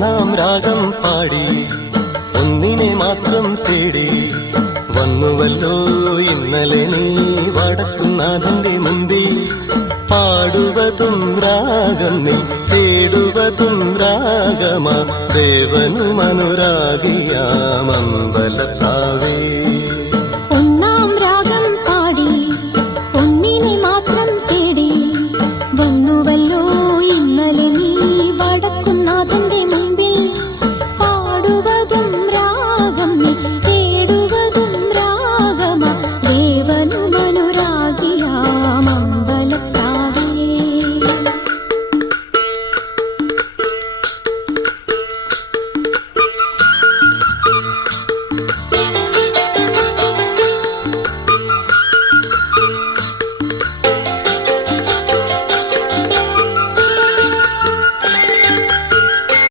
ഒന്നാം രാഗം പാടി ഒന്നിനെ മാത്രം തേടി വന്നുവല്ലോ ഇന്നലെ നീ വടക്കുന്നാഥന്റെ മുമ്പിൽ. പാടുവതും രാഗം നീ തേടുവതും രാഗമാ ദേവനും അനുരാഗിയാമമ്പലത്താ